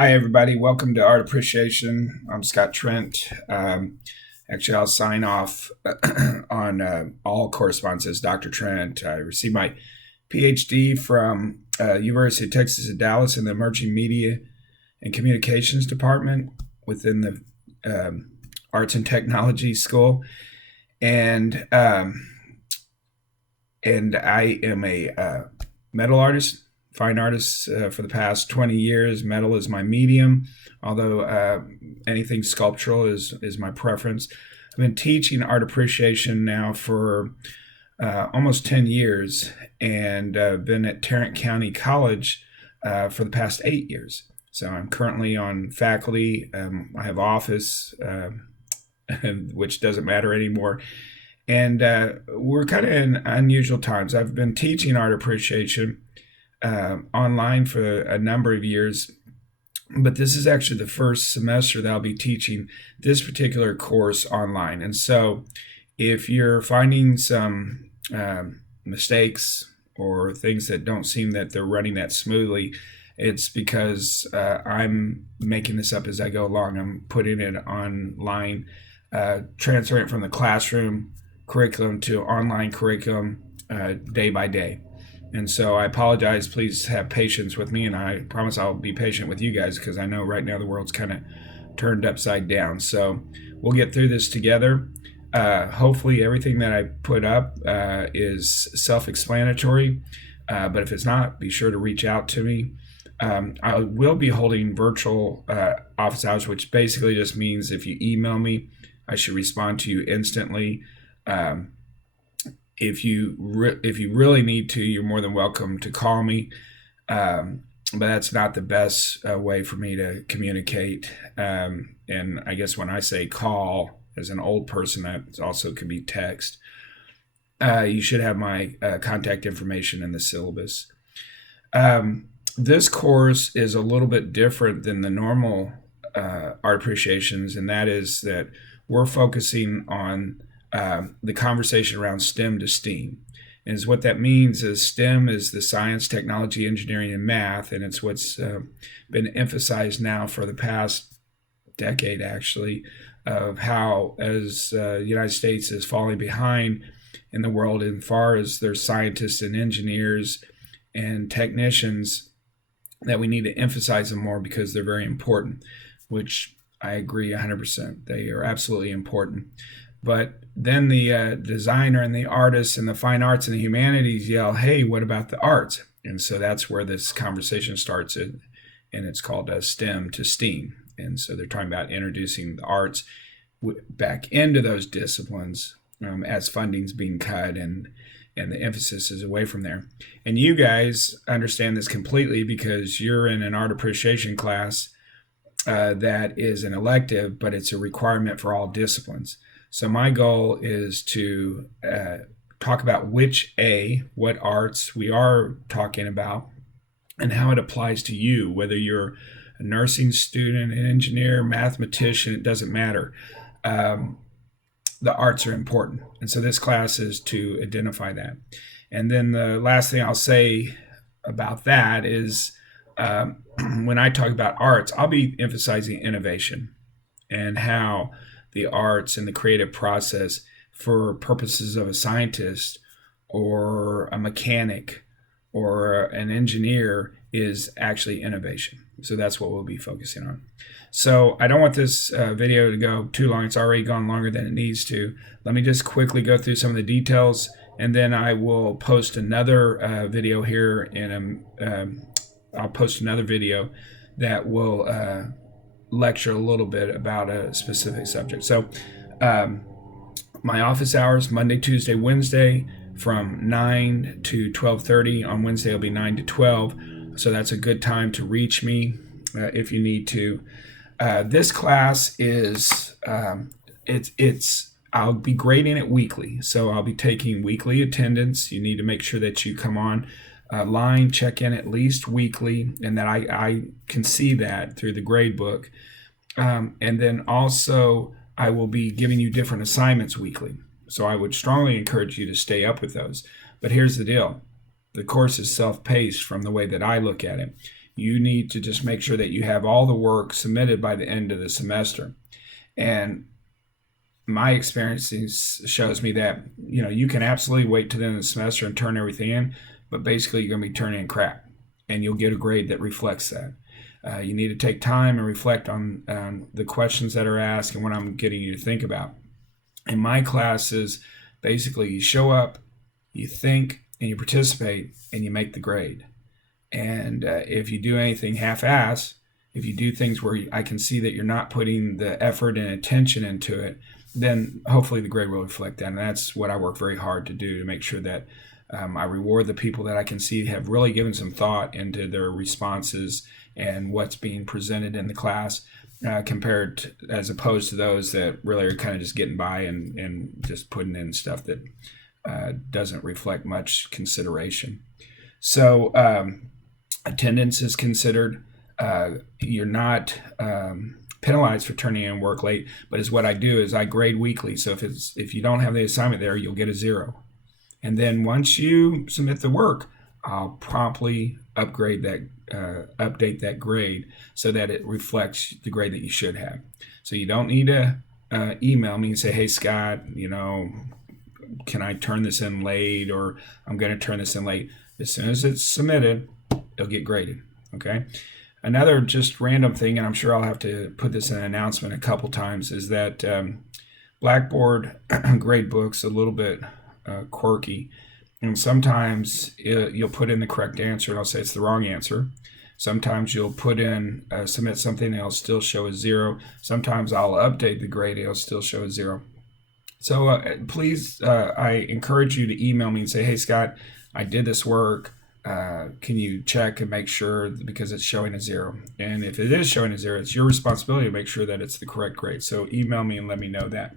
Hi, everybody. Welcome to Art Appreciation. I'm Scott Trent. Actually, I'll sign off on all correspondence as Dr. Trent. I received my PhD from University of Texas at Dallas in the Emerging Media and Communications Department within the Arts and Technology School, and I am a metal artist, fine artist for the past 20 years. Metal is my medium, although anything sculptural is my preference. I've been teaching art appreciation now for almost 10 years, and been at Tarrant County College for the past 8 years. So I'm currently on faculty. I have office, which doesn't matter anymore. And we're kind of in unusual times. I've been teaching art appreciation online for a number of years, but this is actually the first semester that I'll be teaching this particular course online. And so if you're finding some mistakes or things that don't seem that they're running that smoothly, it's because I'm making this up as I go along. I'm putting it online, transferring it from the classroom curriculum to online curriculum day by day. And so I apologize. Please have patience with me, and I promise I'll be patient with you guys because I know right now the world's kind of turned upside down. So we'll get through this together. Hopefully everything that I put up is self-explanatory, but if it's not, be sure to reach out to me. I will be holding virtual office hours, which basically just means if you email me, I should respond to you instantly. If you really need to, you're more than welcome to call me, but that's not the best way for me to communicate. And I guess when I say call, as an old person, that also could be text. You should have my contact information in the syllabus. This course is a little bit different than the normal art appreciations, and that is that we're focusing on the conversation around STEM to STEAM. And what that means is STEM is the science, technology, engineering, and math, and it's what's been emphasized now for the past decade, actually, of how as the United States is falling behind in the world as far as their scientists and engineers and technicians, that we need to emphasize them more because they're very important, which I agree 100%. They are absolutely important. But then the designer and the artist and the fine arts and the humanities yell, hey, what about the arts? And so that's where this conversation starts, and it's called STEM to STEAM. And so they're talking about introducing the arts back into those disciplines as funding's being cut and the emphasis is away from there. And you guys understand this completely because you're in an art appreciation class that is an elective, but it's a requirement for all disciplines. So my goal is to talk about what arts we are talking about and how it applies to you, whether you're a nursing student, an engineer, mathematician, it doesn't matter. The arts are important. And so this class is to identify that. And then the last thing I'll say about that is when I talk about arts, I'll be emphasizing innovation and how the arts and the creative process for purposes of a scientist or a mechanic or an engineer is actually innovation. So that's what we'll be focusing on. So I don't want this video to go too long. It's already gone longer than it needs to. Let me just quickly go through some of the details, and then I will post another video here I'll post another video that will lecture a little bit about a specific subject. So my office hours, Monday, Tuesday, Wednesday, from 9 to 12:30. On Wednesday, it'll be 9 to 12. So that's a good time to reach me if you need to. This class is, I'll be grading it weekly. So I'll be taking weekly attendance. You need to make sure that you come on line, check in at least weekly, and that I can see that through the grade book. And then also I will be giving you different assignments weekly. So I would strongly encourage you to stay up with those. But here's the deal. The course is self-paced from the way that I look at it. You need to just make sure that you have all the work submitted by the end of the semester. And my experience shows me that, you can absolutely wait to the end of the semester and turn everything in, but basically you're going to be turning in crap, and you'll get a grade that reflects that. You need to take time and reflect on the questions that are asked and what I'm getting you to think about. In my classes, basically you show up, you think, and you participate, and you make the grade. And if you do anything half-ass, if you do things where I can see that you're not putting the effort and attention into it, then hopefully the grade will reflect that. And that's what I work very hard to do, to make sure that I reward the people that I can see have really given some thought into their responses and what's being presented in the class, as opposed to those that really are kind of just getting by and just putting in stuff that doesn't reflect much consideration. So attendance is considered. You're not penalized for turning in work late, but is what I do is I grade weekly. So if you don't have the assignment there, you'll get a 0. And then once you submit the work, I'll promptly update that grade so that it reflects the grade that you should have. So you don't need to email me and say, hey, Scott, can I turn this in late, or I'm going to turn this in late. As soon as it's submitted, it'll get graded. Okay. Another just random thing, and I'm sure I'll have to put this in an announcement a couple times, is that Blackboard gradebook's a little bit quirky. And sometimes you'll put in the correct answer and I'll say it's the wrong answer. Sometimes you'll put in, submit something and it'll still show a 0. Sometimes I'll update the grade, it'll still show a 0. So please, I encourage you to email me and say, hey, Scott, I did this work. Can you check and make sure, because it's showing a 0? And if it is showing a 0, it's your responsibility to make sure that it's the correct grade. So email me and let me know that.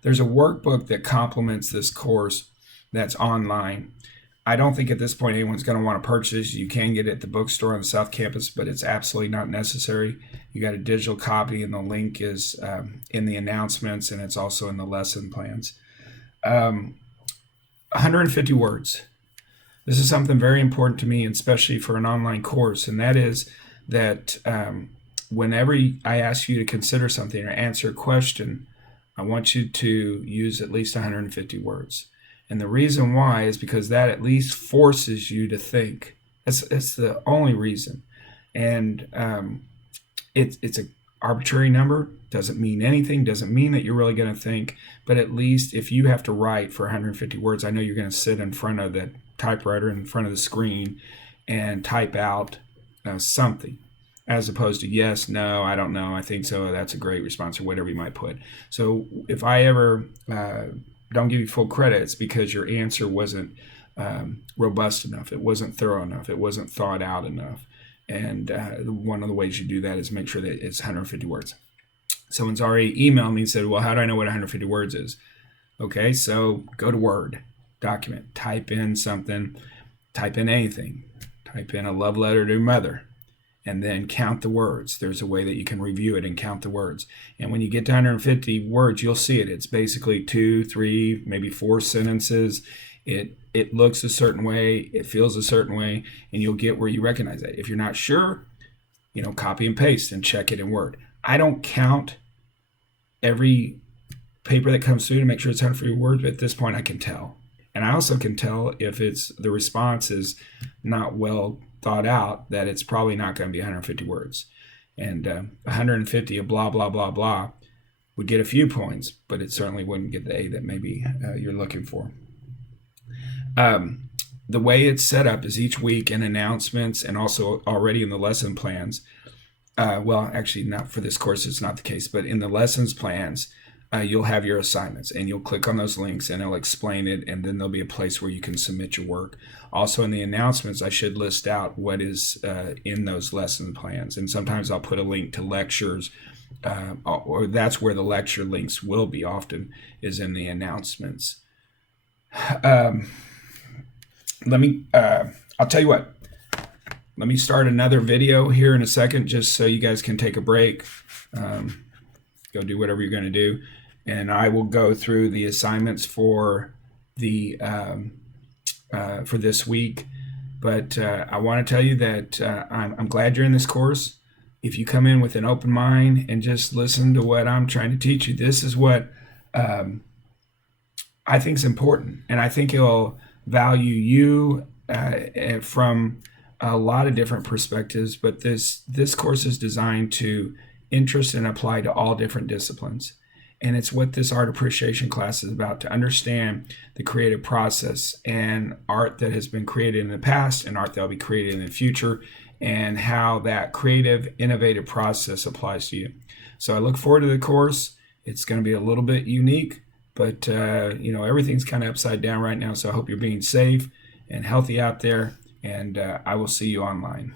There's a workbook that complements this course that's online. I don't think at this point anyone's going to want to purchase. You can get it at the bookstore on the South Campus, but it's absolutely not necessary. You got a digital copy, and the link is in the announcements, and it's also in the lesson plans. 150 words. This is something very important to me, especially for an online course, and that is that whenever I ask you to consider something or answer a question, I want you to use at least 150 words. And the reason why is because that at least forces you to think. It's the only reason. And it's an arbitrary number, doesn't mean anything, doesn't mean that you're really going to think. But at least if you have to write for 150 words, I know you're going to sit in front of the typewriter, in front of the screen, and type out something, as opposed to yes, no, I don't know, I think so, that's a great response, or whatever you might put. So if I ever don't give you full credit, it's because your answer wasn't robust enough, it wasn't thorough enough, it wasn't thought out enough. And one of the ways you do that is make sure that it's 150 words. Someone's already emailed me and said, well, how do I know what 150 words is? Okay, so go to Word document, type in something, type in anything, type in a love letter to your mother, and then count the words. There's a way that you can review it and count the words. And when you get to 150 words, you'll see it. It's basically 2, 3, maybe 4 sentences. It looks a certain way, it feels a certain way, and you'll get where you recognize that. If you're not sure, copy and paste and check it in Word. I don't count every paper that comes through to make sure it's 150 words, but at this point I can tell. And I also can tell if the response is not well thought out, that it's probably not going to be 150 words. And 150 of blah, blah, blah, blah would get a few points, but it certainly wouldn't get the A that maybe you're looking for. The way it's set up is each week in announcements and also already in the lesson plans. Well, actually, not for this course, it's not the case, but in the lessons plans, you'll have your assignments, and you'll click on those links and it'll explain it, and then there'll be a place where you can submit your work. Also in the announcements, I should list out what is in those lesson plans, and sometimes I'll put a link to lectures, or that's where the lecture links will be often, is in the announcements. I'll tell you what, let me start another video here in a second, just so you guys can take a break, go do whatever you're going to do, and I will go through the assignments for the for this week, But I want to tell you that I'm glad you're in this course. If you come in with an open mind and just listen to what I'm trying to teach you, this is what um, I think is important, and I think it'll value you from a lot of different perspectives. But this course is designed to interest and apply to all different disciplines, and it's what this art appreciation class is about: to understand the creative process and art that has been created in the past and art that will be created in the future, and how that creative, innovative process applies to you. So I look forward to the course. It's going to be a little bit unique, but everything's kind of upside down right now. So I hope you're being safe and healthy out there, and I will see you online.